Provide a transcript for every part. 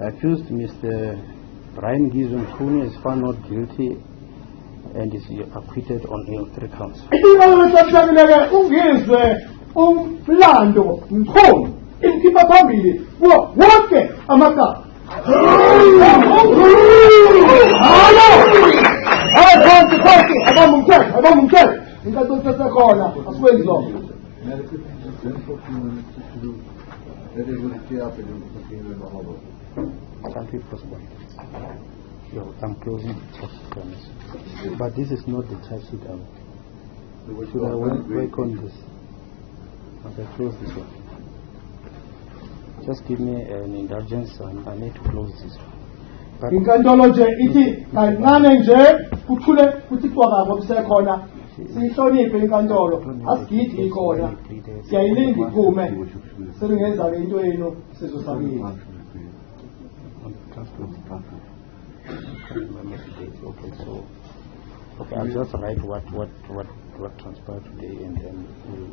Accused Mr. Brian Mchunu is found not guilty and is acquitted on all 3 counts. uNgizwe umlando Mchunu Ikhipha phambili wonke amacala. Abamumthetho inkantolo sesekhona asikwenzi lokho. Can't we postpone? I'm closing the charge sheet. But this is not the charge sheet. Should I work on this? Okay, close this one. Just give me an indulgence and I need to close this one. Inkantolo nje ithi kancane nje kuthule kuthi kwakabo kusekhona sihloniphe inkantolo asigidi ikhona siyayilinda iphume selingenza le into yenu sizosabila. Okay, so I'll just write what transpired today and then we'll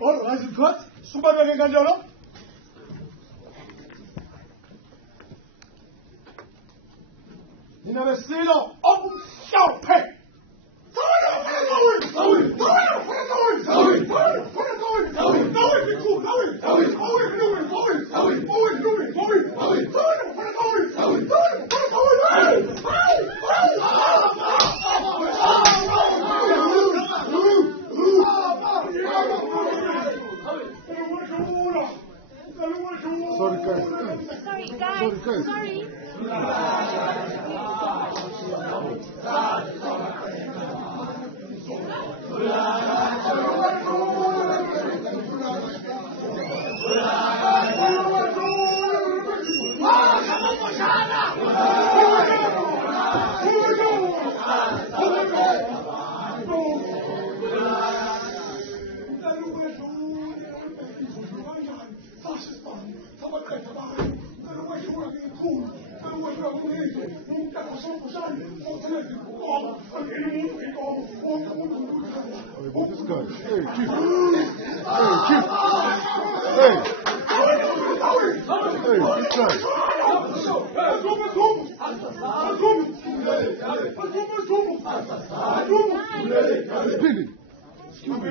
All right, good. Somebody inkantolo. Nina besilo okumhlophe. Sorry. This guy. Hey, Chief. Hey, Chief. Hey. Hey, this guy. Billy. Excuse me.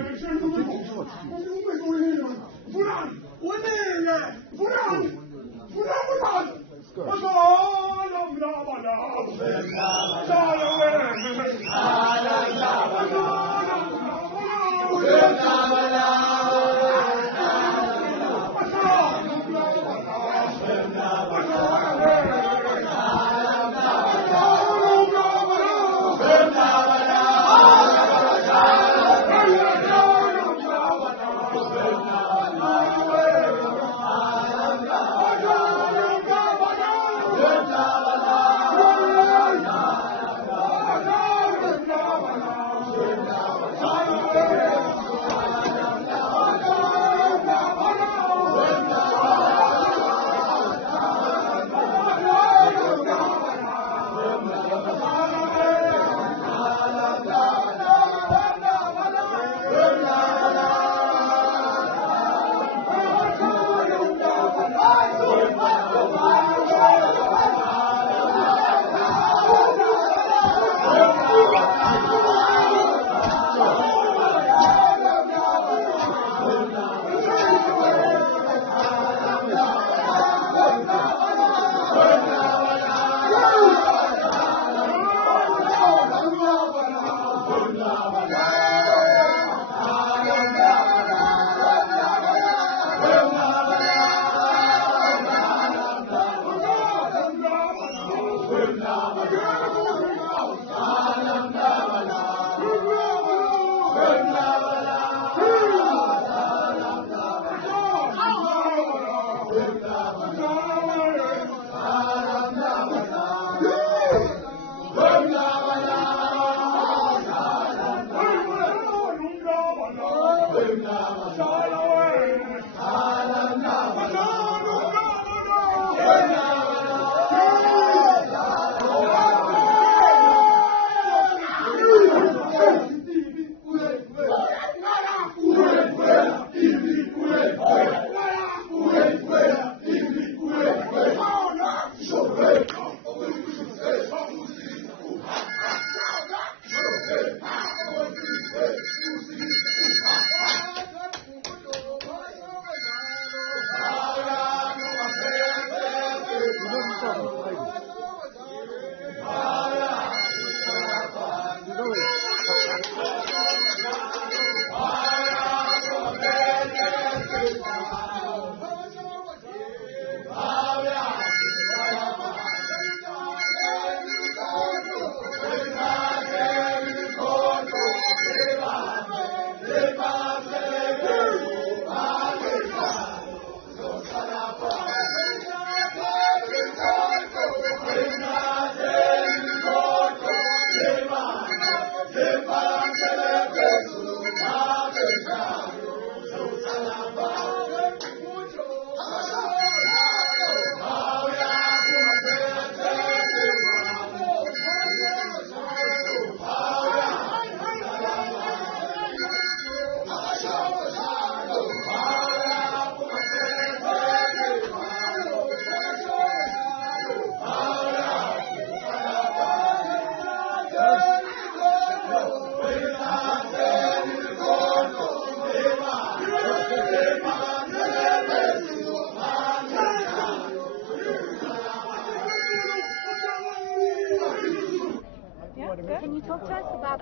Can you talk to us about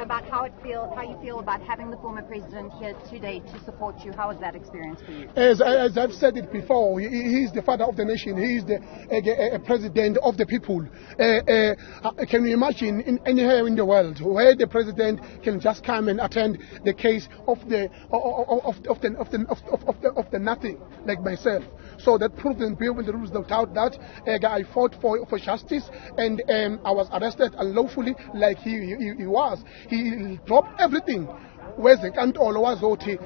about how you feel about having the former president here today to support you? How was that experience for you? As I've said it before, he is the father of the nation. He is the president of the people. Can you imagine anywhere in the world where the president can just come and attend the case of the nothing, like myself? So that proves beyond the rules. Without that, I fought for justice, and I was arrested unlawfully, like he was. He dropped everything. Wezenkantolo wazothi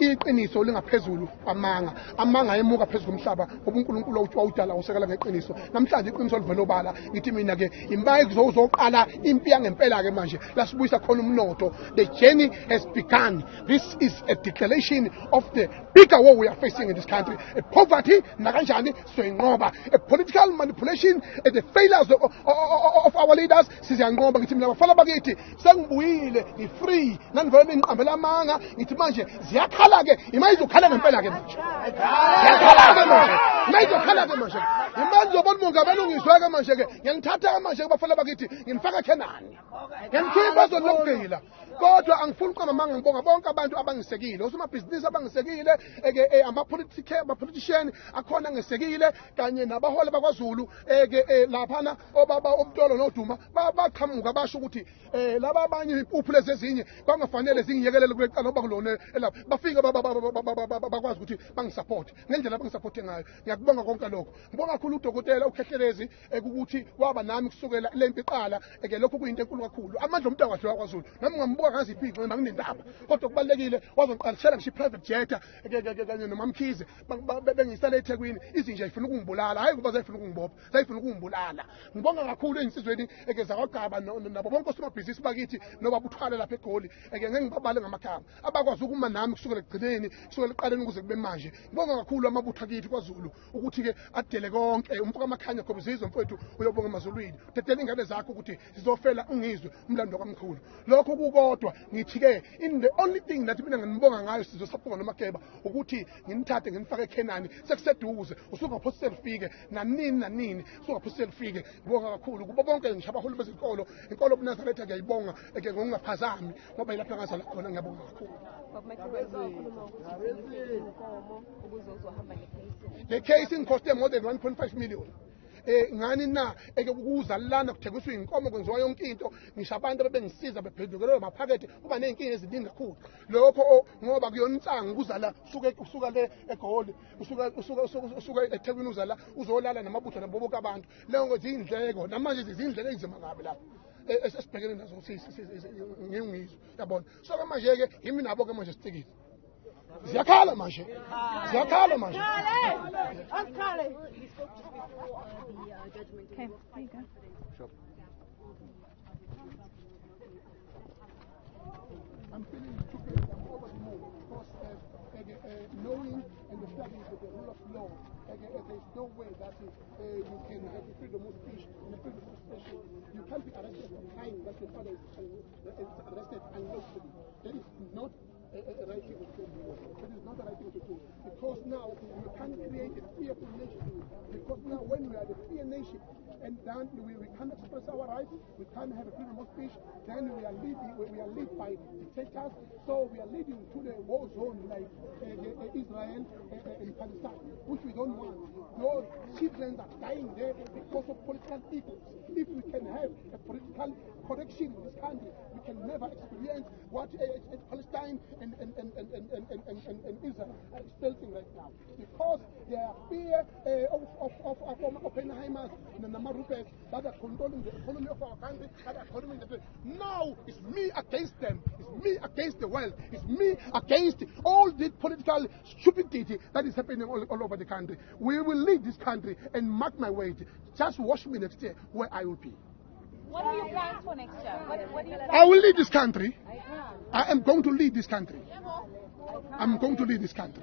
iqiniso lingaphezulu amanga emuka phezulu komhlaba ngoba uNkulunkulu wawudala usekela ngeqiniso. Namhlanje iqiniso livela obala ngithi mina ke imbaye kuzoqala impi yangempela ke manje lasibuyisa khona umnotho. The journey has begun. This is a declaration of the bigger war we are facing in this country. A poverty nakanjani soyinqoba, a political manipulation, the failures of our leaders siziyanqoba. Ngithi mina bafana bakithi sengibuyile free nanivele ngihambela amanga ngithi manje ziyakhala ke imayizokhala ngempela ke manje ziyakhala ke manje imayizokhala ke manje imali zobona umongameli uNgizwe ke manje ke ngiyangithatha ke manje kubafana bakithi ngimfaka eKhenani ngimkhipha ezweni lokugcila. Kodwa angifuni ukuqamba amanga ngibonga bonke abantu abangisekile, osomabhizinisi abangisekile, ama-politician akhona angisekile, kanye nabaholi bakwaZulu laphana obaba omtolo noduma baqhamuka basho ukuthi laba abanye impuphu lezi ezinye bangafanele zingiyekelele kuleqala ngoba kulona lapha bafike bakwazi ukuthi bangisupport ngendlela bangisupporte ngayo. Ngiyakubonga konke lokho. Ngibonga kakhulu udokotela uKhehlelezi ukuthi waba nami kusukela lempi iqala lokho kuyinto enkulu kakhulu. Amandla omuntu akwazi wakwaZulu nami ngambuka ngazi iphiqo noma nginendaba, kodwa kubalekile wazongiqalishela ngisho private jet kanye nomamkhize bengisale eThekwini. Izinja ifuna ukungibulala, hayi kuba zayifuna ukungibopha, zayifuna ukungibulala. Ngibonga kakhulu einsizweni zakwaGaba nabo bonke osomabhizinisi bakithi noba buthwala lapha eGoli ngeke ngibabale ngamakhama abakwazi ukuma nami kusukela ekugcineni kusukela eqaleni ukuze kube manje. Ngibonga kakhulu amabutho akithi kwaZulu ukuthi ke adele konke umfuka amakhanya ngoba izizwe mfowethu uyobonga emazulwini dedela ingane zakho ukuthi zizofela uNgizwe umlando kaMchunu. Lokho kukodwa ngithi ke in the only thing that mina nginibonga ngayo sizosaphuka noMageba ukuthi nginithathe nginifake eKhenani sekuseduze usungaphosela ufike nanini usungaphosela ufike. Ngibonga kakhulu kubo bonke ngisho abaholi bezinkolo inkolo buNazaretha ngiyayibonga ngokungaphazami ngoba ilapha ngazala khona. Ngiyabonga kakhulu. The case incoste more than 1.5 million. Ngani na ukuza lana kuthekiswa inkomo kwenziwa yonke into ngisho abantu bebengisiza bephendukelwe maphakethe kuba nenkinga eziningi kakhulu. Lokho ngoba kuyona insangu kuza la usuka le eGoli usuka eThekwini uza la uzolala namabutho nabobonke abantu. Leyo ngozindleko namanje izindleko ezima ngabe lapha esibhekene nazo ngiyungizwe yabona. So ke manje ke yimi nabo ke manje sicikile ziyakhala manje Okay, there you go. I'm feeling stupid. I'm over the moon because knowing and studying with the rule of law, there's no way that you can have the freedom of speech and the freedom of expression. You can't be arrested for crime that your father is arrested unlawfully. That is not a right thing to do. That is not the right thing to do. Because now you can't create a fearful nation. Because now when we are the fear nation, and then we can't express our rights, we can't have a freedom of speech, then we are led by dictators, so we are leading to the war zone like Israel and Palestine, which we don't want. Your children are dying there because of political evils. If we can have a political correction in this country, we can never experience what Palestine and Israel are experiencing right now. Because there are fear of Oppenheimers and Namarupes that are controlling the economy of our country, that are controlling the now it's me against them, it's me against the world, it's me against all this political stupidity that is happening all over the country. We will lead this country and mark my word. Just watch me next year where I will be. What are your plans for next year? What do you I will lead this country. I am going to lead this country. I'm going to lead this country.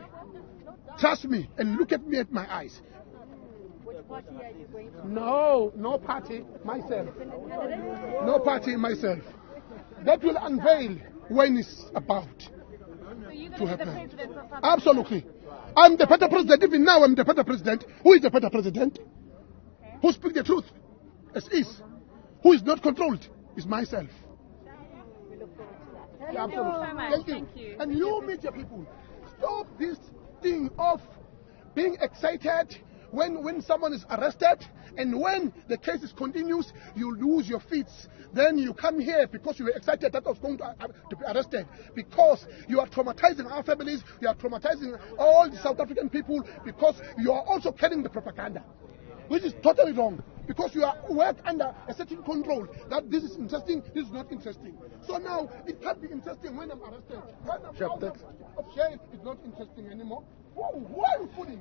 Trust me and look at me at my eyes. Which party are you going to? No party, myself. No party, myself. That will unveil when it's about. So you to happen. Absolutely. I'm the better president. Even now, I'm the better president. Who is the better president? Who speaks the truth as is? Who is not controlled? Is myself. Yeah, absolutely. Thank you. And you media people, stop this thing of being excited when someone is arrested, and when the case continues, you lose your feet. Then you come here because you were excited that I was going to be arrested, because you are traumatizing our families, you are traumatizing all the South African people, because you are also carrying the propaganda, which is totally wrong, because you are work under a certain control that this is interesting, this is not interesting. So now it can't be interesting when I'm arrested. When I'm out of jail, it's not interesting anymore. Why are you fooling?